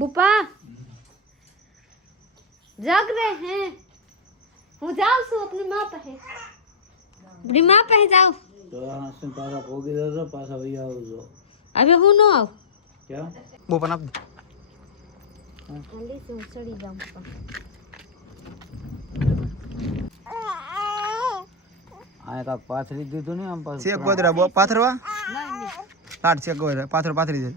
Bupa जाग रहे हैं હું જાઉં છું अपनी माँ पे अपनी माँ पे जाओ તો આ શું પાછા ભોગી દેજો પાછા વહી આવજો હવે હું નો આવ ક્યાં બો પણ આપ જલ્દી से સડી જાઉં આ કા પાથરી દીધું ને આમ પાછું ચેક ગોદરા બો પાથરવા નહીં લાડ ચેક ગોદરા પાથરી દે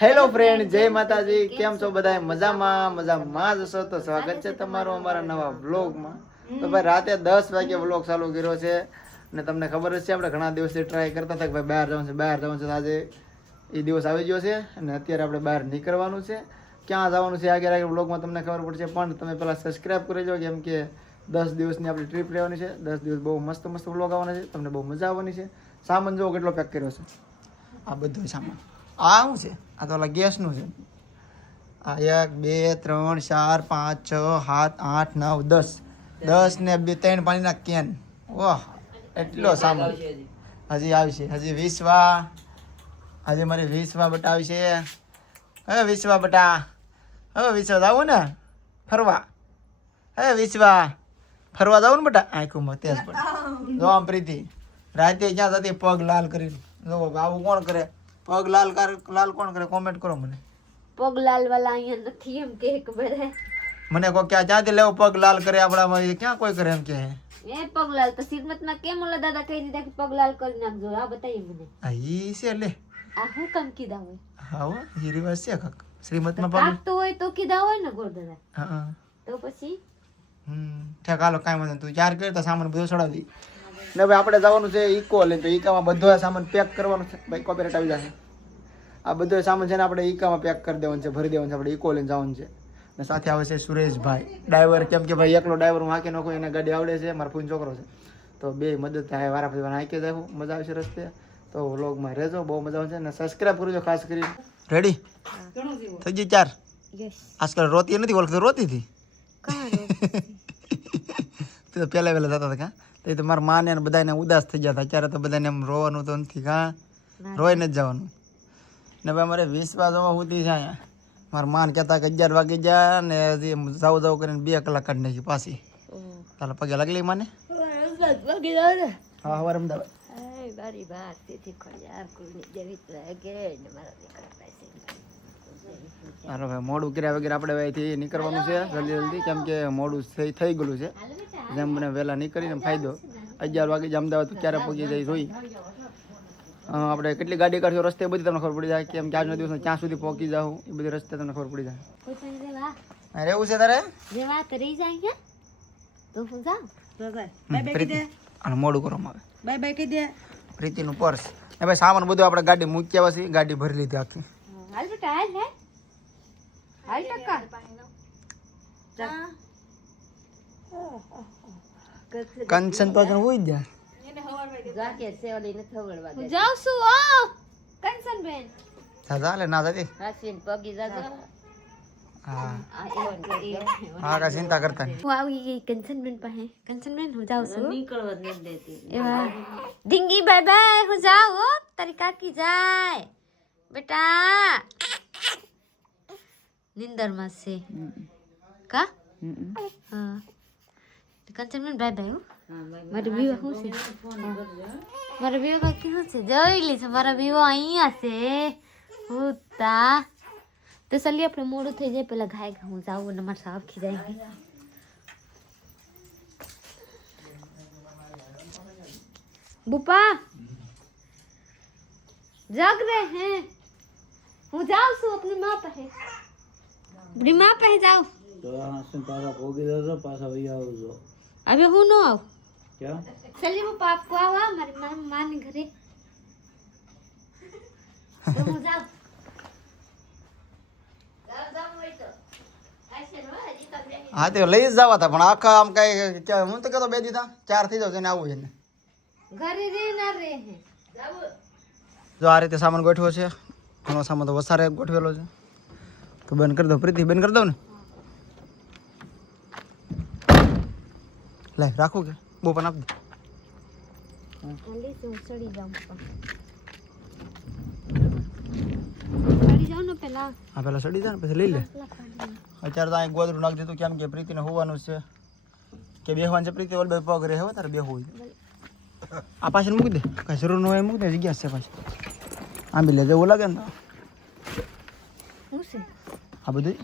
હેલો ફ્રેન્ડ જય માતાજી કેમ છો બધા મજામાં જ હશો તો સ્વાગત છે તમારું અમારા નવા વ્લોગમાં તો ભાઈ રાતે 10 વાગે વ્લોગ ચાલુ કર્યો છે અને તમને ખબર જ છે આપણે ઘણા દિવસથી ટ્રાય કરતા હતા કે ભાઈ બહાર જવાનું છે આજે એ દિવસ આવી ગયો છે અને અત્યારે આપણે બહાર નીકળવાનું છે ક્યાં જવાનું છે આગળ વ્લોગમાં તમને ખબર પડશે પણ તમે પહેલાં સબસ્ક્રાઈબ કરી દો કેમ કે 10 દિવસની આપણી ટ્રીપ રહેવાની છે 10 દિવસ બહુ મસ્ત વ્લોગ આવવાના છે તમને બહુ મજા આવવાની છે સામાન જો કેટલો પેક કર્યો છે આ બધો સામાન આ શું છે આ તો ઓલા ગેસનું છે આ 1 2 3 4 5 6 7 8 9 10 ને 3 પાણીના કેન વાહ એટલો સામાન હજી આવશે હજી વિશ્વા હજી મારી વિશ્વા બટા આવશે હવે વિશ્વા બટા હવે વિશ્વા જાવું ને ફરવા હવે વિશ્વા ફરવા જાવું ને બટા આંખોમાં તેજ પડે જો આમ પ્રીતિ રાતે ક્યાં જતી પગ લાલ કરી જો આવું કોણ કરે પગ લાલ કોણ કરે કોમેન્ટ કરો મને પગલાલ વાલા અહીંયા નથી એમ કે બધા મને કો ક્યાં જ્યાંથી લેવો પગ લાલ કરે આપણામાં ક્યાં કોઈ કરે એમ કે એ પગલાલ તો શ્રીમતમાં કેમ ઓલા દાદા કહી દીધા કે પગલાલ કરી નાખજો આ બતાવી મને આ ઈ છે લે આ હું કામ કીધા હોય હા હો ઈ રિવાજ છે કાક શ્રીમતમાં પગ કાપતો હોય તો કીધા હોય ને ગોળ દાદા હા તો પછી ઠેક હાલો કાંઈ વાંધો તું ચાર કરે તો સામાન બધો ચડાવી ને ભાઈ આપણે જવાનું છે ઈકો લઈને તો ઈકામાં બધો સામાન પેક કરવાનો છે ભાઈ કોપીરાઈટ આવી જશે આ બધો સામાન છે ને આપણે ઈકામાં પેક કરી દેવાનું છે ભરી દેવાનું છે આપણે ઈકો લઈને જવાનું છે ને સાથે આવે છે સુરેશભાઈ ડ્રાઈવર કેમ કે ભાઈ એકલો ડ્રાઈવર હું હાંકી નાખું એને ગાડી આવડે છે મારા ફૂન છોકરો છે તો બે મદદ થાય વારા ફરી હાંકી જાય મજા આવશે રસ્તે તો વ્લોગમાં રહેજો બહુ મજા આવશે અને સબસ્ક્રાઈબ કરજો ખાસ કરી રેડી થઈ ગઈ 4 યસ આજકાલ રોતી નથી ઓળખતો રોતી હતી તો પહેલા જતા હતા કાં તો મારા માને ને બધાને ઉદાસ થઈ ગયા હતા અત્યારે તો બધાને એમ રોવાનું તો નથી કાં રોઈ નથી જવાનું ને ભાઈ અમારે 20 વાગવા સુધી છે અહીંયા મારા માન કહેતા કે 11 વાગી ગયા ને હજી જાવ કરીને 2 કલાક કાઢી નાખી પાછી ચાલો પગે લાગલી માને હા સવારે અમદાવાદ બારી બાર તેથી ખોડિયાર કોઈને જેવી લાગે ને મારા દીકરા પાસે હાલો ભાઈ મોડું કર્યા વગેરે આપણે અહીંથી નીકળવાનું છે જલ્દી કેમ કે મોડું થઈ ગયેલું છે જેમ મને વહેલા નીકળીને ફાયદો 11 વાગે જ અમદાવાદ ક્યારે પહોંચી જાય જોઈ આપણે કેટલી ગાડી કાઢશો રસ્તે બધી તમને ખબર પડી જાય કેમ કે આજનો દિવસ ક્યાં સુધી પહોંચી જાઉં એ બધી રસ્તે તમને ખબર પડી જાય રહેવું છે તારે જેવા કરી જાય તો હું જાઉં અને મોડું કરવામાં આવે બાય બાય કહી દે પ્રીતિનું પર્સ એ ભાઈ સામાન બધું આપણે ગાડી મૂકી આવ્યા છીએ ગાડી ભરી લીધી આખી હાલ બેટા હાલ હે હાલ ટકા કંચન તો હોય જ જાકે સેવલી ન થવડવા દે જાવ છું ઓ કંચન બેન ચાલે ના જતી હાસીન પગી જાજો હા આ હા કા ચિંતા કરતા નહીં હું આવી ગઈ કંચન બેન પાસે કંચન બેન હું જાઉં છું નીકળવા જ નથી દેતી એવા ઢીંગી બાય બાય હું જાઉં હો તારી કાકી જાય બેટા નિંદરમાં છે કા હા કંચન બેન બાય બાય મારો વિવો શું છે મારો વિવો બાકી શું છે જોઈ લીધું મારો વિવો અહીંયા છે હોતા तो चलिए अपने मोड़ थे जाए पहले घाय घाऊँ जाओ नमर साहब खिजाएंगे बुपा जाग रहे हैं હું જાઉં છું अपनी माँ पे अपनी माँ पे जाओ તો આ શું પાછા ભોગી દેજો પાછા વહી આવજો अबे હું नो आऊ ક્યાં चलिए बुपा आपको आओ हमारी माँ ने घरे तो હું જાઉં હા તે લઈ જ જવા હતા પણ આખા આમ કઈ હું તો કહેતો 2 દીધા 4 થઈ જાવ ને આવું છે ને ઘરે રે ના રે હે જો આ રીતે સામાન ગોઠવ્યો છે ઘણો સામાન તો વસારે ગોઠવેલો છે તો બંધ કરી દો પ્રીતિ બંધ કરી દો ને લે રાખું કે બહુ પણ આપી દે જલ્દી से सड़ी जाऊं લાવ આ પેલા સડી જાય ને પછી લઈ લે અત્યારે તો અહીં ગોદરું નાખી દીધું કેમ કે પ્રીતિને હોવાનું છે કે બેહવાનું છે પ્રીતિ ઓલ બે પગ રહે હવે તારે બેહવું હોય આ પાછળ મૂકી દે કાંઈ જરૂર ન હોય મૂકી દે જગ્યા છે પાછી આંબી લે જેવું લાગે ને હું છે આ બધું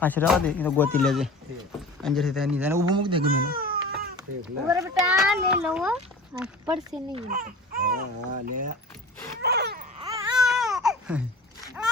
પાછળ રહેવા દે એ તો ગોતી લેજે અંજરથી ત્યાં નહીં ઊભું મૂકી દે ગમે ને ઉપર બેટા લે લો આ પડશે નહીં હા લે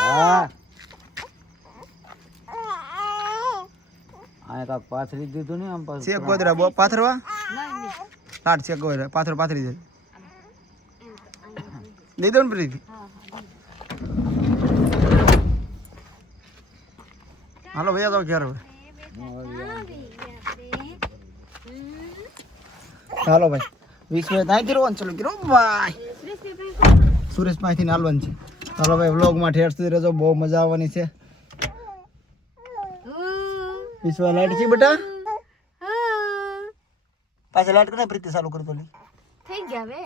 હા આય કાક પાથરી દીધું ને આમ પાછું શેક ગોદરા બો પાથરવા લાટ શેક ગોદરા પાથરી દે દઈ દો ને પ્રીતિ હાલો ભૈયા તો ઘેર હવે ચાલો ભાઈ 20 મિનિટ અહીંથી રોવાનું ચાલુ કરો ભાઈ સુરેશ પાસેથી નાલવાનું છે ચાલો ભાઈ વ્લોગમાં ઠેર સુધી રહેજો બહુ મજા આવવાની છે વિશ્વા લાઈટ છે બેટા પાછા લાઈટ કરે પ્રીતિ ચાલુ કરતો લે થઈ ગયા હવે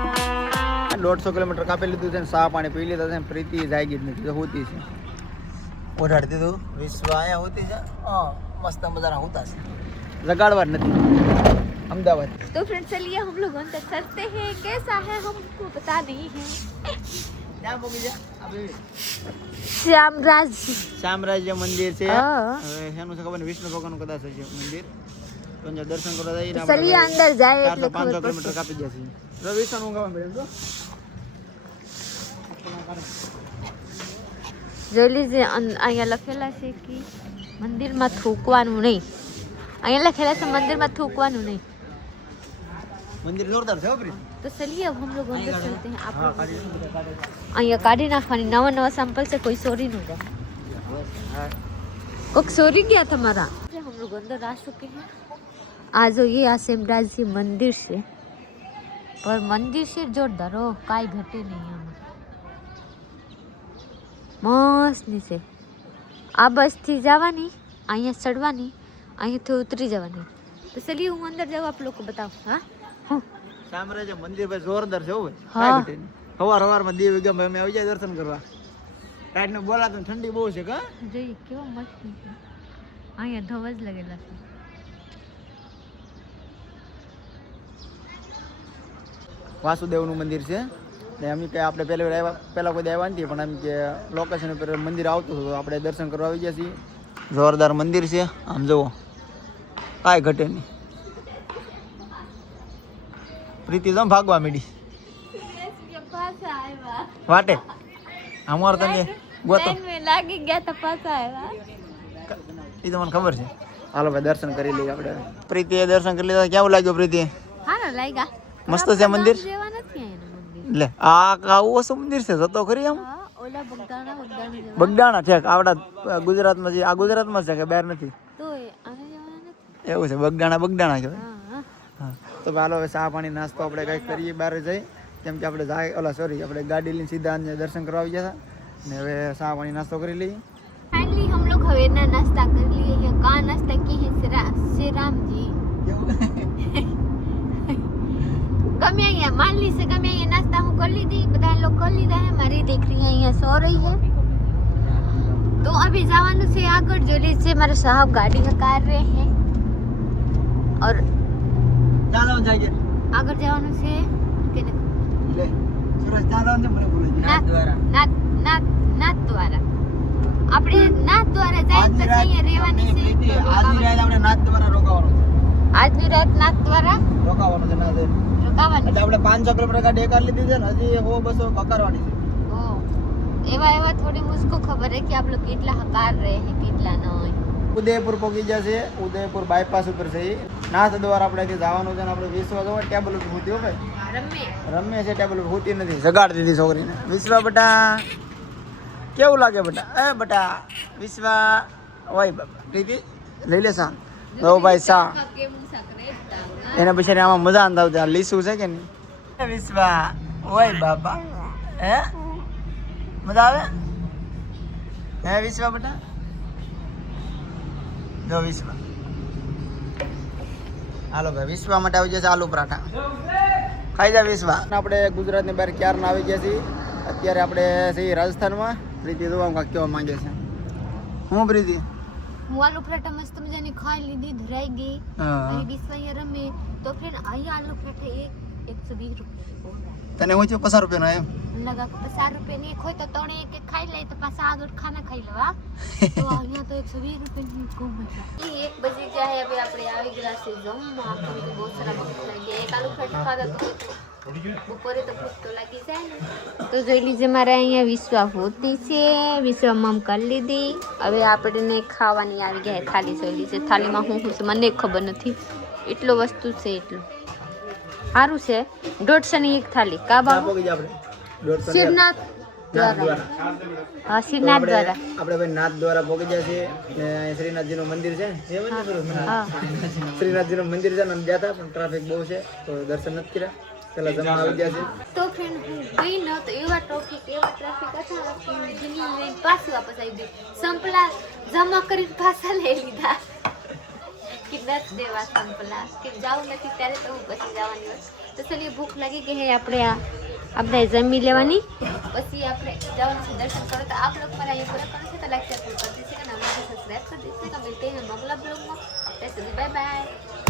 $150 કિલોમીટર કાપી લીધું છે સા પાણી પી લીધા છે પ્રીતિ જાગી જ નથી હોતી છે ઓઢાડી દીધું વિશ્વ અહીંયા હોતી છે મસ્ત મજાના હોતા છે જગાડવા જ નથી અમદાવાદ तो फ्रेंड्स चलिए हम लोग अंदर चलते हैं कैसा है हमको पता नहीं है ક્યાં પોગી જા श्यामराज શામરાજ્ય મંદિર છે हाँ। હવે એનું છે ખબર ને વિષ્ણુ ભગવાનનું કદાચ છે મંદિર તો અહીંયા દર્શન કરવા જઈએ चलिए अंदर जाए 400-500 કિલોમીટર કાપી ગયા છે રવિ વિષ્ણુ ગામ પડે તો જોઈ લીજે અહીંયા લખેલા છે કે મંદિરમાં થૂકવાનું નહીં અહીંયા લખેલા છે મંદિરમાં થૂકવાનું નહીં મંદિર જોરદાર છે હો પ્રીતિ तो चलिए अब हम लोग अंदर चलते हैं आप लोग અહીંયા કાઢી નાખવાની નવા નવા सैंपल से कोई चोरी नहीं गया कोई चोरी गया था हमारा हम लोग अंदर आ चुके हैं आज ये आसेमराज जी मंदिर से पर मंदिर से जोरदार हो काई घटे नहीं है मस्त से आ बस थी जवानी अँ चढ़वानी अँ थी उतरी जवानी तो चलिए हूँ अंदर जाऊँ आप लोग को बताओ हाँ શામરાજ્ય મંદિર ભાઈ જોરદાર છે હો ભાઈ હા. કાંઈ ઘટે નહીં. સવારમાં દેવ વિગમ અમે આવી જાય દર્શન કરવા રાતને બોલાતો ને ઠંડી બહુ છે કા જોઈએ કેવો મસ્ત છે અહીંયા ધવજ લગેલા છે વાસુદેવનું મંદિર છે ને અમે કે આપણે પહેલા કોઈ આવ્યા નથી પણ એમ કે લોકેશન ઉપર મંદિર આવતું હતું તો આપણે દર્શન કરવા આવી ગયા છીએ જોરદાર મંદિર છે આમ જુઓ કાંઈ ઘટે નહીં પ્રીતિ તો ભાગવા માંડી વાટે અમારે તને ગોતો લાગી ગયા તો પાછા આવ્યા એ તો મને ખબર છે હાલો ભાઈ દર્શન કરી લઈએ આપણે પ્રીતિએ દર્શન કરી લીધા કેવું લાગ્યું પ્રીતિ હા ને લાગ્યા મસ્ત છે મંદિર જેવા નથી અહીંયાનું મંદિર લે આ આવું ઓછું મંદિર છે જતો ખરી આમ હા ઓલા બગદાણા જેવા બગદાણા છે આપણા ગુજરાતમાં છે આ ગુજરાતમાં છે કે બહાર નથી તો આને જેવા નથી એવું છે બગદાણા કહેવાય હા હા તો હાલો હવે ચા પાણી નાસ્તો આપણે કંઈક કરીએ બહાર જઈ કેમ કે આપણે જાય આપણે ગાડી લઈને સીધા અહીંયા દર્શન કરવા આવી ગયા હતા ને હવે ચા પાણી નાસ્તો કરી લઈએ फाइनली हम लोग हवेना नाश्ता कर लिए हैं कहाँ नाश्ता किए हैं श्री राम जी गमे અહીંયા मान से गमे અહીંયા नाश्ता હું कर ली थी બધા लोग कर લીધા है हमारी देख रही है અહીંયા सो रही है तो अभी जवानों से आकर जो ली से हमारे साहब गाड़ी का कार रहे हैं और ચાલો જાય आगर जवानों से के લે સુરજ ચાલો ને મને બોલે નાથ દ્વારા આપણે નાથ દ્વારા જાય પછી અહીંયા રહેવાની છે આજની રાત આપણે નાથ દ્વારા રોકાવાનું આજની રાત નાથ દ્વારા છે રોકાવાનું છે નાથ રોકાવાની એટલે આપણે 500 કિલોમીટર ગાડી એક લીધી છે ને હજી 100-200 કકરવાની છે ओ એવા થોડી મુझको ખબર है कि आप लोग કેટલા હકાર રહે हैं કેટલા ન હોય ઉદયપુર પહોંચી ગયા છે ઉદયપુર બાયપાસ ઉપર છે ઈ. નાથ દ્વારા આપણે અહીંથી જવાનું છે ને આપણે વિશ્વ જવા ટેબલ ઉપર હોતી હો ભાઈ રમે છે ટેબલ ઉપર હોતી નથી જગાડ દીધી છોકરીને વિશ્વ બેટા કેવું લાગે બેટા એ બેટા વિશ્વ ઓય બાબા પ્રીતિ લઈ લે સા ઓ ભાઈ સા એને બિચારી આમાં મજા નથી આવતી આ લીસું છે કે નહીં વિશ્વ ઓય બાબા હે મજા આવે હે વિશ્વા બેટા જો વિશ્વા હાલો ભાઈ વિશ્વા માટે આવી જશે આલુ પરાઠા ખાઈ જા વિશ્વા આપણે ગુજરાતની બહાર ક્યારના આવી ગયા છીએ અત્યારે આપણે છીએ રાજસ્થાનમાં પ્રીતિ જોવા કાંઈક કહેવા માંગે છે હું પ્રીતિ હું આલુ પરાઠા મસ્ત મજાની ખાઈ લીધી ધરાઈ ગઈ અને વિશ્વા અહીંયા રમે તો ફ્રેન્ડ અહીંયા આલુ પરાઠા 120 રૂપિયા તને હું 50 રૂપિયાનો એમ लगा को 50 रुपए नहीं खोई तो तोड़े एक खाई ले तो पास आगर खाना खाई लेवा तो यहाँ तो 120 रुपए की कम है ये 1 बजे क्या है अभी આપણે આવી ગયા છે જમવા આપણે તો બહુ સારા ભૂખ લાગી એક આલુ પરાઠા ખાધા તો બપોરે તો ભૂખ તો લાગી જાય ને તો જોઈ લીજે મારે અહીંયા વિશ્વા હોતી છે વિશ્વા મમ કરી લીધી હવે આપણે ખાવાની આવી ગયા થાળી જોઈ લીજે થાળીમાં હું છે મને ખબર નથી એટલો વસ્તુ છે એટલું સારું છે 150 ની એક થાળી કા બાબુ શ્રીનાથ દ્વારા હા શ્રીનાથ દ્વારા આપણે ભાઈ નાથ દ્વારા પહોંચી ગયા છીએ શ્રીનાથજીનું મંદિર છે શ્રીનાથજીનું મંદિર છે ને ગયા હતા પણ ટ્રાફિક બહુ છે તો દર્શન નથી કર્યા પેલા જમવા આવી ગયા છે તો ફ્રેન્ડ હું ગઈ ન તો એવા ટ્રાફિક હતા લઈને પાછું વાપસ આવી ગઈ સંપલા જમા કરીને પાછા લઈ લીધા કે નથી દેવા સંપલા કે જાવું નથી ત્યારે તો હું પછી જવાની હોય તો ચલીએ ભૂખ લાગી ગઈ હે આપણે જમી લેવાની પછી આપણે જવાનું છે દર્શન કરો તો આપ લોકો મારા અહીંયા પૂરા કરો છે તો લાઈક શેર કરી દીધે અને અમારે સબસ્ક્રાઈબ કરી દીધે તો મિલતે हैं अगला ब्लॉग में तब तक बाय बाय।